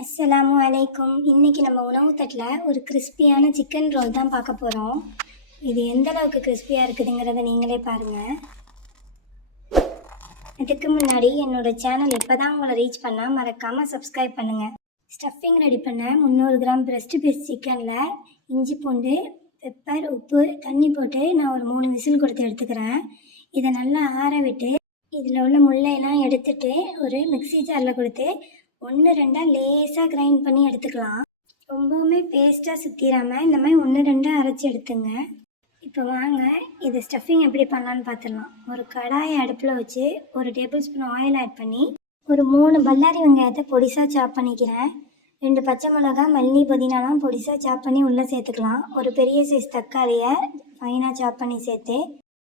அஸ்ஸலாமு அலைக்கும். இன்னைக்கு நம்ம உணவு தட்டில் ஒரு கிறிஸ்பியான சிக்கன் ரோல் தான் பார்க்க போகிறோம் இது எந்த அளவுக்கு கிறிஸ்பியாக இருக்குதுங்கிறத நீங்களே பாருங்கள் இதுக்கு முன்னாடி என்னோட சேனல் இப்போ தான் உங்களை ரீச் பண்ணால் மறக்காமல் சப்ஸ்கிரைப் பண்ணுங்கள் ஸ்டஃபிங் ரெடி பண்ண முந்நூறு கிராம் பிரஸ்ட் பீஸ் சிக்கனில் இஞ்சி பூண்டு பெப்பர் உப்பு தண்ணி போட்டு நான் ஒரு மூணு விசில் கொடுத்து எடுத்துக்கிறேன். இதை நல்லா ஆற விட்டு இதில் உள்ள முள்ளையெல்லாம் எடுத்துட்டு ஒரு மிக்ஸி ஜாரில் கொடுத்து ஒன்று ரெண்டாக லேசாக கிரைண்ட் பண்ணி எடுத்துக்கலாம். ரொம்பவுமே பேஸ்ட்டாக சுற்றிடாமல் இந்த மாதிரி ஒன்று ரெண்டாக அரைச்சி எடுத்துங்க. இப்போ வாங்க இது ஸ்டஃபிங் எப்படி பண்ணலான்னு பார்த்துடலாம் ஒரு கடாயை அடுப்பில் வச்சு ஒரு டேபிள் ஸ்பூன் ஆயில் ஆட் பண்ணி ஒரு மூணு பல்லாரி வெங்காயத்தை பொடிசாக சாப் பண்ணிக்கிறேன். ரெண்டு பச்சை மிளகா மல்லி புதினாலாம் பொடிசாக சாப் பண்ணி உள்ளே சேர்த்துக்கலாம். ஒரு பெரிய சைஸ் தக்காளியை ஃபைனாக சாப் பண்ணி சேர்த்து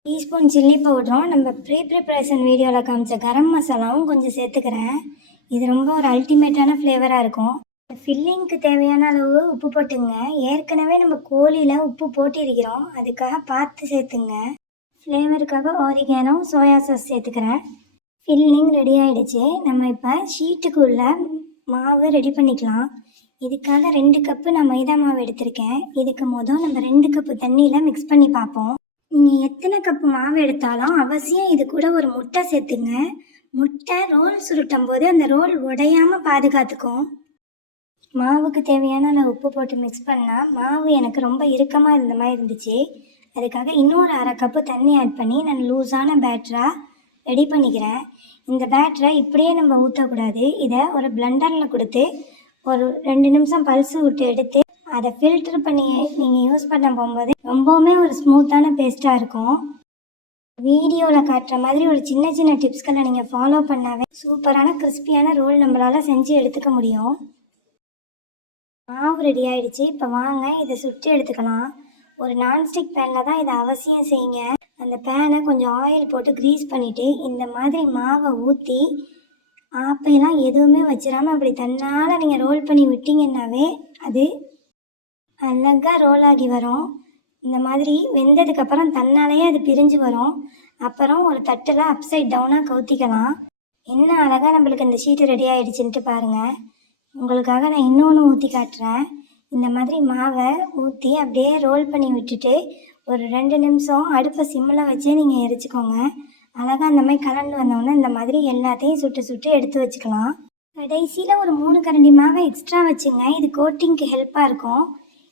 டீஸ்பூன் சில்லி பவுடரும் நம்ம ப்ரீ ப்ரிப்ரேஷன் வீடியோவில் காமிச்ச கரம் மசாலாவும் கொஞ்சம் சேர்த்துக்கிறேன். இது ரொம்ப ஒரு அல்டிமேட்டான ஃப்ளேவராக இருக்கும். ஃபில்லிங்க்கு தேவையான அளவு உப்பு போட்டுங்க. ஏற்கனவே நம்ம கோழியில் உப்பு போட்டிருக்கிறோம். அதுக்காக பார்த்து சேர்த்துங்க. ஃப்ளேவருக்காக ஓரிகானோ சோயா சாஸ் சேர்த்துக்கிறேன். ஃபில்லிங் ரெடி ஆகிடுச்சு நம்ம இப்போ ஷீட்டுக்கு உள்ள மாவு ரெடி பண்ணிக்கலாம். இதுக்காக ரெண்டு கப்பு நான் மைதா மாவு எடுத்திருக்கேன். இதுக்கு மொதல் நம்ம ரெண்டு கப்பு தண்ணியில் மிக்ஸ் பண்ணி பார்ப்போம். நீங்கள் எத்தனை கப்பு மாவு எடுத்தாலும் அவசியம் இது கூட ஒரு முட்டை சேர்த்துங்க. முட்டை ரோல் சுருட்டும் போது அந்த ரோல் உடையாமல் பாதுகாத்துக்கும். மாவுக்கு தேவையான நான் உப்பு போட்டு மிக்ஸ் பண்ணால் மாவு எனக்கு ரொம்ப இறுக்கமாக இருந்த மாதிரி இருந்துச்சு. அதுக்காக இன்னொரு அரை கப்பு தண்ணி ஆட் பண்ணி நான் லூஸான பேட்டராக ரெடி பண்ணிக்கிறேன். இந்த பேட்டரை இப்படியே நம்ம ஊற்றக்கூடாது இதை ஒரு பிளண்டரில் கொடுத்து ஒரு ரெண்டு நிமிஷம் பல்ஸ் விட்டு எடுத்து அதை ஃபில்டர் பண்ணி நீங்கள் யூஸ் பண்ண போகும்போது ரொம்பவுமே ஒரு ஸ்மூத்தான பேஸ்ட்டாக இருக்கும். வீடியோவில் காட்டுற மாதிரி ஒரு சின்ன சின்ன டிப்ஸ்களை நீங்கள் ஃபாலோ பண்ணாவே சூப்பரான கிறிஸ்பியான ரோல் நம்மளால் செஞ்சு எடுத்துக்க முடியும். மாவு ரெடி ஆயிடுச்சு. இப்போ வாங்க இதை சுட்டு எடுத்துக்கலாம். ஒரு நான்ஸ்டிக் பேனில் தான் இதை அவசியம் செய்யுங்க. அந்த பேனை கொஞ்சம் ஆயில் போட்டு க்ரீஸ் பண்ணிவிட்டு இந்த மாதிரி மாவை ஊற்றி ஆப்பையெல்லாம் எதுவுமே வச்சிடாம அப்படி தன்னால் நீங்கள் ரோல் பண்ணி விட்டீங்கன்னாவே அது அழகாக ரோல் ஆகி வரும். இந்த மாதிரி வெந்ததுக்கப்புறம் தன்னாலேயே அது பிரிஞ்சு வரும். அப்புறம் ஒரு தட்டில் அப்சைட் டவுனாக கவுத்திக்கலாம். என்ன அழகாக நம்மளுக்கு இந்த ஷீட்டு ரெடி ஆகிடுச்சின்ட்டு பாருங்கள் உங்களுக்காக நான் இன்னொன்று ஊற்றி காட்டுறேன். இந்த மாதிரி மாவை ஊற்றி அப்படியே ரோல் பண்ணி விட்டுட்டு ஒரு ரெண்டு நிமிஷம் அடுப்பை சிம்மில் வச்சே நீங்கள் எரிச்சுக்கோங்க. அழகாக அந்த மாதிரி கலந்து வந்தோடனே இந்த மாதிரி எல்லாத்தையும் சுட்டு சுட்டு எடுத்து வச்சுக்கலாம். கடைசியில் ஒரு மூணு கரண்டி மாவை எக்ஸ்ட்ரா வச்சுங்க. இது கோட்டிங்க்கு ஹெல்ப்பாக இருக்கும்.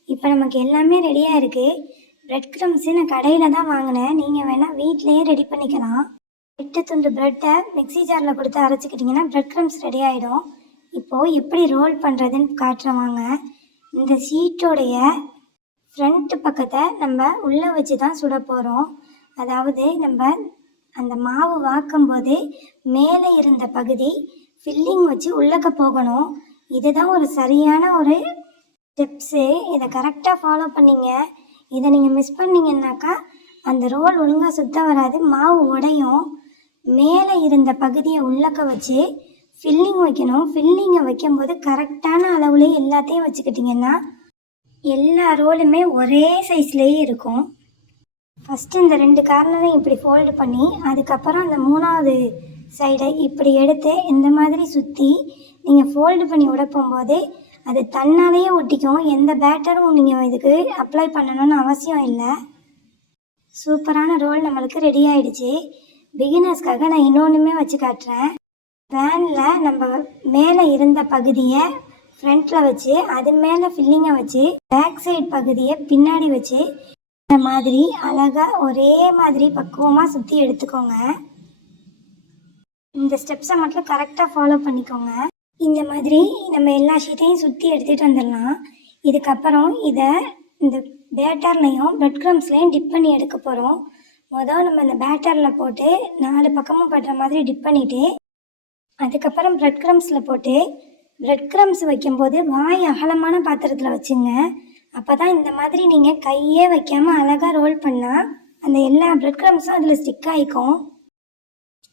இப்போ நமக்கு எல்லாமே ரெடியாக இருக்குது பிரெட் க்ரம்ஸு நான் கடையில் தான் வாங்கினேன். நீங்கள் வேணால் வீட்லேயே ரெடி பண்ணிக்கலாம். எட்டு துண்டு ப்ரெட்டை மிக்ஸி ஜாரில் கொடுத்து அரைச்சிக்கிட்டிங்கன்னா பிரெட் க்ரம்ஸ் ரெடி ஆகிடும் இப்போது எப்படி ரோல் பண்ணுறதுன்னு காட்டுறவாங்க இந்த ஷீட்டோடைய ஃப்ரண்ட் பக்கத்தை நம்ம உள்ளே வச்சு தான் சுட போகிறோம் அதாவது நம்ம அந்த மாவு வாக்கும்போது மேலே இருந்த பகுதி ஃபில்லிங் வச்சு உள்ளக்க போகணும். இதுதான் ஒரு சரியான ஒரு ஸ்டெப்ஸு இதை கரெக்டாக ஃபாலோ பண்ணிங்க. இதை நீங்கள் மிஸ் பண்ணீங்கன்னாக்கா அந்த ரோல் ஒழுங்காக சுத்தம் வராது. மாவு உடையும். மேலே இருந்த பகுதியை உள்ளக்க வச்சு ஃபில்லிங் வைக்கணும். ஃபில்லிங்கை வைக்கும்போது கரெக்டான அளவுலேயே எல்லாத்தையும் வச்சுக்கிட்டிங்கன்னா எல்லா ரோலுமே ஒரே சைஸ்லேயே இருக்கும். ஃபஸ்ட்டு இந்த ரெண்டு கார்னரையும் இப்படி ஃபோல்டு பண்ணி அதுக்கப்புறம் அந்த மூணாவது சைடை இப்படி எடுத்து இந்த மாதிரி சுற்றி நீங்கள் ஃபோல்டு பண்ணி உடப்போம் போது அது தன்னாலேயே ஒட்டிக்கும். எந்த பேட்டரும் நீங்கள் இதுக்கு அப்ளை பண்ணணும்னு அவசியம் இல்லை. சூப்பரான ரோல் நம்மளுக்கு ரெடி ஆயிடுச்சு. பிகினர்ஸ்க்காக நான் இன்னொன்றுமே வச்சு காட்டுறேன். வேனில் நம்ம மேலே இருந்த பகுதியை ஃப்ரண்ட்டில் வச்சு அது மேலே ஃபில்லிங்கை வச்சு பேக் சைடு பகுதியை பின்னாடி வச்சு இந்த மாதிரி அழகாக ஒரே மாதிரி பக்குவமாக சுற்றி எடுத்துக்கோங்க. இந்த ஸ்டெப்ஸை மட்டும் கரெக்டாக ஃபாலோ பண்ணிக்கோங்க. இந்த மாதிரி நம்ம எல்லா ஷீட்டையும் சுற்றி எடுத்துகிட்டு வந்துடலாம். இதுக்கப்புறம் இதை இந்த பேட்டர்லையும் பிரெட் க்ரம்ஸ்லையும் டிப் பண்ணி எடுக்க போகிறோம் மொதல் நம்ம இந்த பேட்டரில் போட்டு நாலு பக்கமும் படுற மாதிரி டிப் பண்ணிவிட்டு அதுக்கப்புறம் பிரெட் க்ரம்ஸில் போட்டு பிரெட் க்ரம்ஸ் வைக்கும்போது வாய் அகலமான பாத்திரத்தில் வச்சுங்க. அப்போ தான் இந்த மாதிரி நீங்கள் கையே வைக்காமல் அழகாக ரோல் பண்ணால் அந்த எல்லா பிரெட் க்ரம்ஸும் அதில் ஸ்டிக் ஆகிக்கும்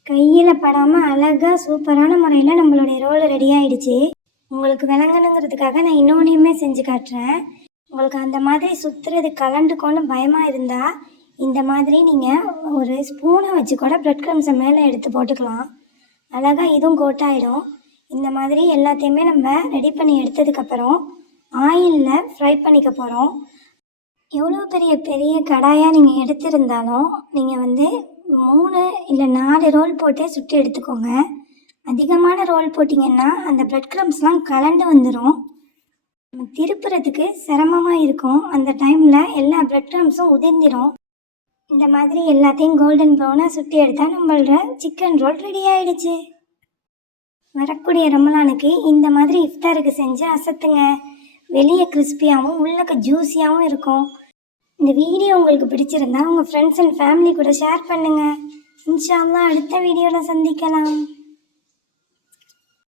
கையில் படாமல் அழகாக சூப்பரான முறையில் நம்மளுடைய ரோல் ரெடி ஆயிடுச்சு. உங்களுக்கு விளங்கணுங்கிறதுக்காக நான் இன்னொன்றையுமே செஞ்சு காட்டுறேன். உங்களுக்கு அந்த மாதிரி சுற்றுறது கலண்டுக்கோன்னு பயமாக இருந்தால் இந்த மாதிரி நீங்கள் ஒரு ஸ்பூனை வச்சு கூட பிரெட் க்ரம்ஸை மேலே எடுத்து போட்டுக்கலாம். அழகாக இதுவும் கோட்டாயிடும் இந்த மாதிரி எல்லாத்தையுமே நம்ம ரெடி பண்ணி எடுத்ததுக்கப்புறம் ஆயிலில் ஃப்ரை பண்ணிக்க போகிறோம் எவ்வளோ பெரிய பெரிய கடாயாக நீங்கள் எடுத்திருந்தாலும் நீங்கள் வந்து மூணு இல்லை நாலு ரோல் போட்டே சுட்டு எடுத்துக்கோங்க. அதிகமான ரோல் போட்டிங்கன்னா அந்த ப்ரெட் க்ரம்ஸ்லாம் கலண்டு வந்துடும் நம்ம திருப்புறதுக்கு சிரமமாக இருக்கும். அந்த டைமில் எல்லா ப்ரெட் க்ரம்ஸும் உதிர்ந்திரும். இந்த மாதிரி எல்லாத்தையும் கோல்டன் ப்ரௌனாக சுட்டி எடுத்தால் நம்மளோட சிக்கன் ரோல் ரெடி ஆயிடுச்சு. வரக்கூடிய ரமலானுக்கு இந்த மாதிரி இஃப்தாருக்கு செஞ்சு அசத்துங்க. வெளியே கிறிஸ்பியாகவும் உள்ளக்க ஜூஸியாகவும் இருக்கும். இந்த வீடியோ உங்களுக்கு பிடிச்சிருந்தா உங்கள் ஃப்ரெண்ட்ஸ் அண்ட் ஃபேமிலி கூட ஷேர் பண்ணுங்கள் இன்ஷால்லாம் அடுத்த வீடியோவில் சந்திக்கலாம்.